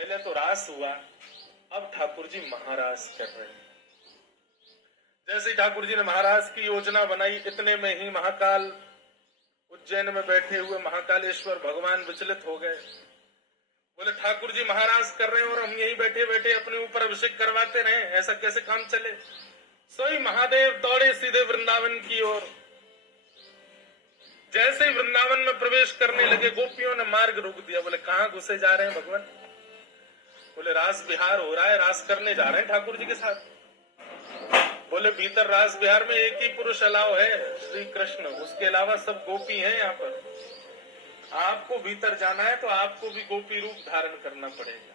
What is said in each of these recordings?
पहले तो रास हुआ, अब ठाकुर जी महारास कर रहे हैं। जैसे ठाकुर जी ने महाराज की योजना बनाई, इतने में ही महाकाल उज्जैन में बैठे हुए महाकालेश्वर भगवान विचलित हो गए। बोले ठाकुर जी महाराज कर रहे हैं और हम यही बैठे बैठे अपने ऊपर अभिषेक करवाते रहे, ऐसा कैसे काम चले। सोई महादेव दौड़े सीधे वृंदावन की ओर। जैसे ही वृंदावन में प्रवेश करने लगे, गोपियों ने मार्ग रोक दिया। बोले कहाँ घुसे जा रहे हैं भगवान? बोले रास बिहार हो रहा है, रास करने जा रहे हैं ठाकुर जी के साथ। बोले भीतर रास बिहार में एक ही पुरुष अलाव है, श्री कृष्ण, उसके अलावा सब गोपी हैं यहाँ पर। आपको भीतर जाना है तो आपको भी गोपी रूप धारण करना पड़ेगा।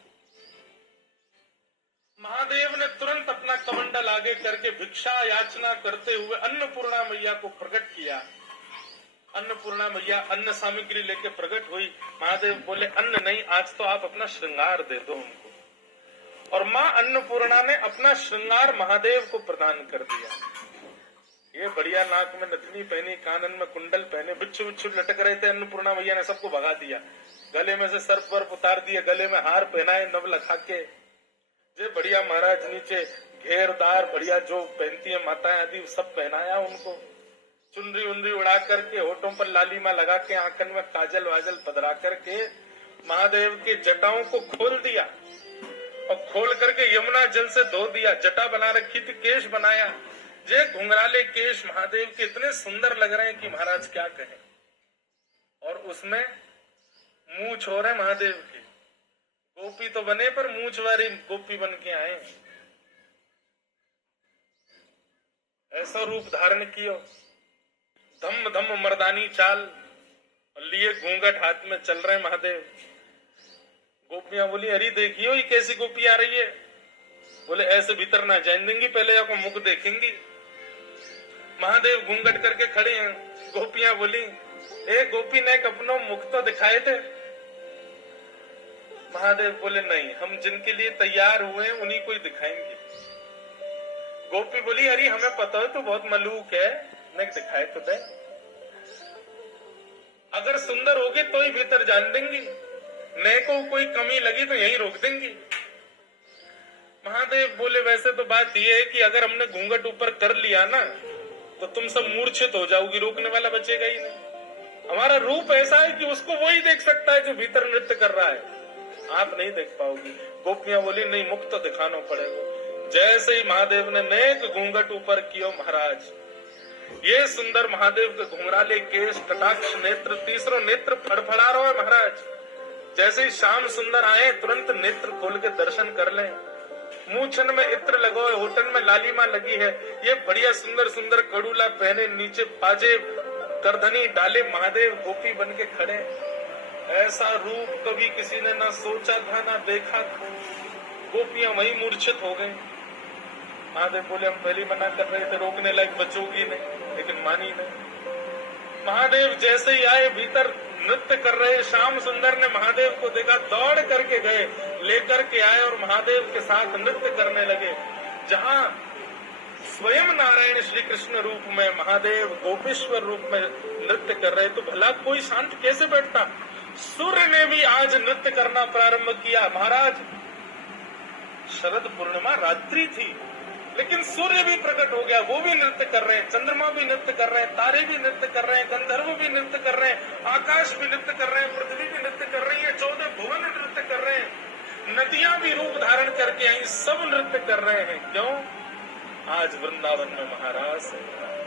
महादेव ने तुरंत अपना कमंडल आगे करके भिक्षा याचना करते हुए अन्नपूर्णा मैया को प्रकट किया। अन्नपूर्णा मैया अन्न सामग्री लेके प्रकट हुई। महादेव बोले अन्न नहीं, आज तो आप अपना श्रृंगार दे दो हमको। और माँ अन्नपूर्णा ने अपना श्रृंगार महादेव को प्रदान कर दिया। ये बढ़िया नाक में नथनी पहनी, कानन में कुंडल पहने, बिच्छू बिच्छू लटक रहे थे। अन्नपूर्णा मैया ने सबको भगा दिया। गले में से सर्प वर्प उतार दिए, गले में हार पहनाए नव लखा के। जे बढ़िया महाराज नीचे घेरदार बढ़िया जो पहनती है माताएं आदि, सब पहनाया उनको। चुनरी उनरी उड़ा करके, होठों पर लालिमा लगा के, आंखन में काजल वाजल पधरा करके महादेव के जटाओं को खोल दिया और खोल करके यमुना जल से धो दिया। जटा बना रखी थी, केश बनाया। जे घुंघराले केश महादेव के इतने सुंदर लग रहे हैं कि महाराज क्या कहें। और उसमें मूंछ हो रहे महादेव की। गोपी तो बने पर मूंछ वाली गोपी बन के आए। ऐसा रूप धारण कियो, धम धम मर्दानी चाल, लिए घूंघट हाथ में चल रहे महादेव। गोपियां बोली अरे देखियो ये कैसी गोपी आ रही है। बोले ऐसे भीतर ना जाने देंगी, पहले आपको मुख देखेंगी। महादेव घूंघट करके खड़े हैं। गोपियां बोली ए गोपी ने अपनो मुख तो दिखाए थे। महादेव बोले नहीं, हम जिनके लिए तैयार हुए हैं उन्हीं को ही दिखाएंगे। गोपी बोली अरे हमें पता है तो बहुत मलूक है, नहीं दिखाए तो दे। अगर सुंदर होगी तो ही भीतर जान देंगी, नए को कोई कमी लगी तो यहीं रोक देंगी। महादेव बोले वैसे तो बात यह है कि अगर हमने घूंघट ऊपर कर लिया ना तो तुम सब मूर्छित हो जाओगी, रोकने वाला बचेगा ही नहीं। हमारा रूप ऐसा है कि उसको वही देख सकता है जो भीतर नृत्य कर रहा है, आप नहीं देख पाओगी। गोपियां बोली नहीं, मुख तो दिखाना पड़ेगा। जैसे ही महादेव ने नेक घूंघट ऊपर किया, महाराज ये सुंदर महादेव के घुंघराले केश, कटाक्ष नेत्र, तीसरो नेत्र फड़फड़ा रहा है महाराज। जैसे ही श्याम सुंदर आए तुरंत नेत्र खोल के दर्शन कर लें। मूछन में इत्र लगो है, होठन में लालिमा लगी है। ये बढ़िया सुंदर सुंदर कड़ूला पहने, नीचे पाजे करधनी डाले महादेव गोपी बन के खड़े। ऐसा रूप कभी किसी ने ना सोचा था ना देखा था। गोपियां वही मूर्छित हो गई। महादेव बोले हम पहले मना कर रहे थे, रोकने लायक बचोगी नहीं, लेकिन मानी नहीं। महादेव जैसे ही आए भीतर नृत्य कर रहे श्याम सुंदर ने महादेव को देखा, दौड़ करके गए, लेकर के आए और महादेव के साथ नृत्य करने लगे। जहां स्वयं नारायण श्री कृष्ण रूप में, महादेव गोपेश्वर रूप में नृत्य कर रहे, तो भला कोई शांत कैसे बैठता। सूर्य ने भी आज नृत्य करना प्रारंभ किया। महाराज शरद पूर्णिमा रात्रि थी, लेकिन सूर्य भी प्रकट हो गया, वो भी नृत्य कर रहे हैं, चंद्रमा भी नृत्य कर रहे हैं, तारे भी नृत्य कर रहे हैं, गंधर्व भी नृत्य कर रहे हैं, आकाश भी नृत्य कर रहे हैं, पृथ्वी भी नृत्य कर रही है, 14 भुवन नृत्य कर रहे हैं, नदियां भी रूप धारण करके आई, सब नृत्य कर रहे हैं। क्यों? आज वृंदावन में महाराज है।